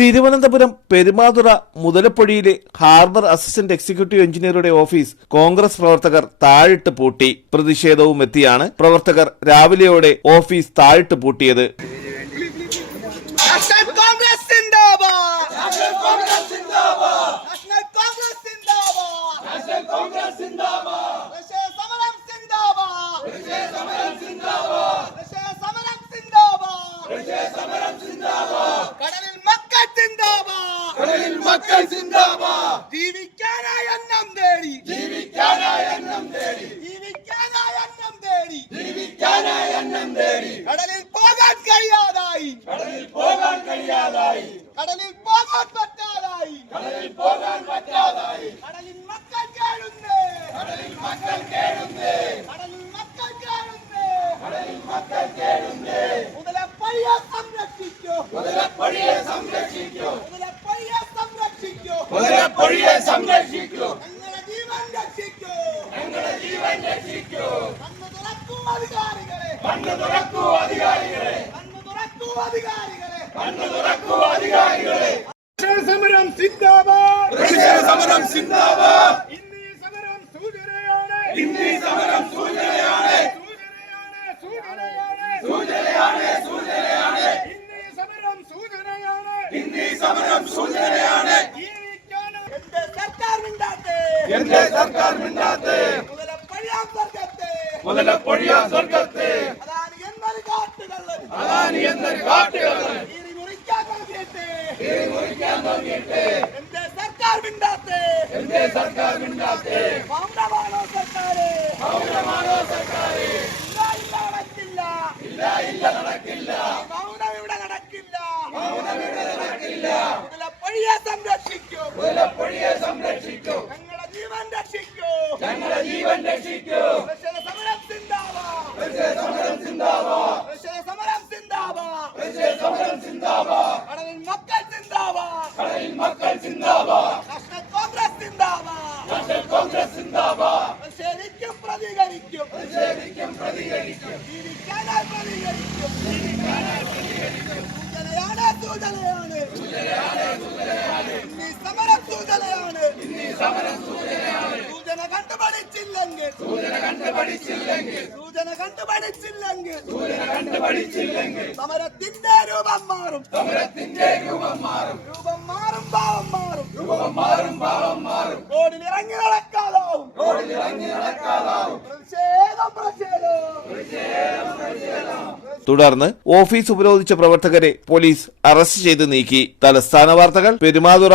തിരുവനന്തപുരം പെരുമാതുറ മുതലപ്പൊഴിയിലെ harbour assistant executive എഞ്ചിനീയറുടെ office Congress പ്രവർത്തകർ താഴിട്ട് പൂട്ടി. പ്രതിഷേധവും എത്തിയാണ് പ്രവർത്തകർ രാവിലെയോടെ ഓഫീസ് താഴിട്ട് പൂട്ടിയത് സിന്ദാബാദ് നാഷണൽ കോൺഗ്രസ് സിന്ദാബാദ് ദേശീയ സമരം സിന്ദാബാദ് ദേശീയ സമരം സിന്ദാബാദ് ദേശീയ സമരം സിന്ദാബാദ് ദേശീയ സമരം സിന്ദാബാദ് കടലിൽ മക്കൾ സിന്ദാബാദ് കടലിൽ മക്കൾ സിന്ദാബാദ് ജീവിക്കാനായി അന്നം തേടി. ജീവിക്കാനായി അന്നം തേടി. ജീവിക്കാനായി അന്നം തേടി. ജീവിക്കാനായി അന്നം തേടി. കടലിൽ പോകാൻ കഴിയാതായി. കടലിൽ പോകാൻ കഴിയാതായി. കടലിൽ പോകാൻ പറ്റാതായി. കടലിൽ പോകാൻ പറ്റാതായി കടലിൽ മക്കൾ കേഴുന്നേ കടലിൽ മക്കൾ കേഴുന്നേ കടലിൽ മക്കൾ കേഴുന്നേ കടലിൽ മക്കൾ കേഴുന്നേ മുതലപ്പഴിയെ സംരക്ഷിക്കൂ മുതലപ്പഴിയെ സംരക്ഷിക്കൂ മുതലപ്പഴിയെ സംരക്ഷിക്കൂ മുതലപ്പഴിയെ സംരക്ഷിക്കൂ. ഞങ്ങളുടെ ജീവൻ രക്ഷിക്കൂ. ഞങ്ങളുടെ ജീവൻ രക്ഷിക്കൂ കണ്ണു തുറക്കൂ അധികാരികളെ. കണ്ണു തുറക്കൂ അധികാരികളെ. കണ്ണു തുറക്കൂ അധികാരികളെ. കണ്ണു തുറക്കൂ അധികാരികളെ. സമരം സിന്ദാബാദ്. സമരം സിന്ദാബാദ്. എന്റെ സർക്കാർ മിണ്ടാത്തെ. മുതല പൊഴിയാ സ്വർഗത്തെ. അതാണ് എന്നൊരു കാട്ടുകള്ളൻ എന്റെ സർക്കാർ മിണ്ടാത്തെ. എന്റെ സർക്കാർ മിണ്ടാത്തെ. മൗനമാണോ സർക്കാര്? മൗനമാണോ സർക്കാര്? ഇല്ല നടക്കില്ല. ഇല്ല ഇല്ല നടക്കില്ല. മൗനം ഇവിടെ നടക്കില്ല. മൗനം ഇവിടെ നടക്കില്ല. മുതലപ്പൊഴിയെ സംരക്ഷിക്കൂ. മുതലപ്പൊഴിയെ സംരക്ഷിക്കൂ. ജീവൻ രക്ഷിക്കൂ. സമരം സിന്ദാബാദ് സിന്ദാബാദ് സമരം സിന്ദാബാദ് സമരം സിന്ദാബാദ് കടലിൽ മക്കൾ സിന്ദാബാദ് കടലിൽ മക്കൾ സിന്ദാബാദ് നാഷണൽ കോൺഗ്രസ് സിന്ദാബാദ് നാഷണൽ കോൺഗ്രസ് സിന്ദാബാദ് പ്രതികരിക്കും. പ്രതിഷേധിക്കും പ്രതികരിക്കും. ജീവിക്കാനായി പ്രതികരിക്കും. സൂചന കണ്ടുപിടിച്ചില്ലെങ്കിൽ സൂചന കണ്ടുപഠിച്ചില്ലെങ്കിൽ. സമരത്തിന്റെ രൂപം മാറും. സമരത്തിന്റെ രൂപം മാറും. രൂപം മാറും ഭാവം മാറും. രൂപം മാറും ഭാവം മാറും. റോഡിൽ ഇറങ്ങി നടക്കാതാവും. റോഡിൽ ഇറങ്ങി നടക്കാതാവും. പ്രതിഷേധം പ്രതിഷേധം. തുടർന്ന് ഓഫീസ് ഉപരോധിച്ച പ്രവർത്തകരെ പോലീസ് അറസ്റ്റ് ചെയ്ത് നീക്കി. തലസ്ഥാന വാർത്തകൾ പെരുമാതുറ.